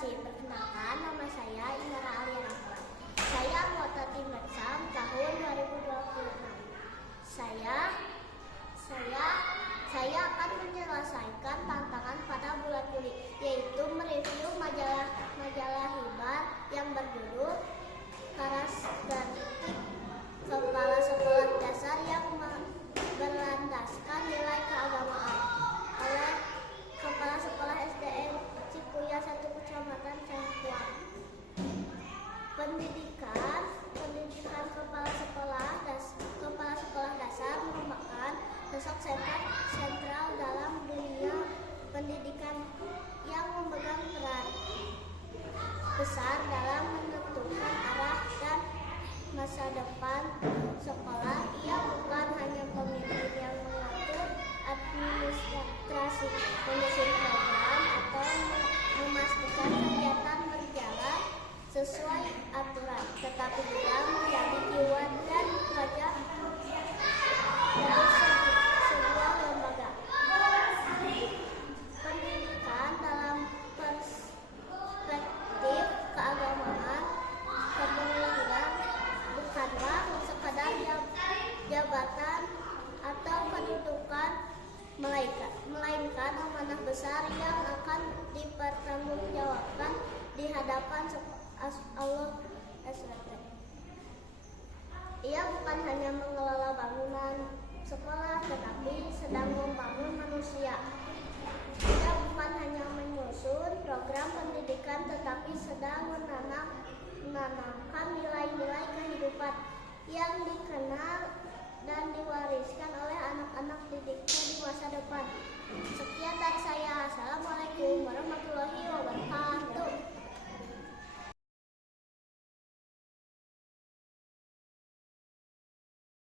kasih. Perkenalkan, nama saya Inara Alia Rahman. Saya anggota tim Lexam tahun 2026. Saya akan menyelesaikan tantangan pada bulan Juli, yaitu mereview majalah Hibar yang berjudul Karakteristik Kepala Sekolah Dasar yang berlandaskan nilai keagamaan oleh Kepala Sekolah SDN Cikuya 1 Kecamatan Cengkuang. Pendidikan kepala sekolah dasar merupakan sosok sentral dalam dunia pendidikan yang memegang peran besar dalam menentukan arah dan masa depan sekolah. Ia bukan hanya pemimpin yang mengatur administrasi, menyusun program, atau memastikan kegiatan berjalan sesuai aturan, tetapi juga menjadi jiwa dan wajah dari sebuah lembaga. Pendidikan dalam perspektif keagamaan kepemimpinan bukanlah sekadar jabatan atau kedudukan, melainkan amanah besar yang akan dipertanggungjawabkan di hadapan Allah SWT. Ia bukan hanya mengelola bangunan sekolah, tetapi sedang membangun manusia. Ia bukan hanya menyusun program pendidikan, tetapi sedang menanamkan nilai-nilai kehidupan yang dikenal dan diwariskan oleh anak-anak didiknya di masa depan.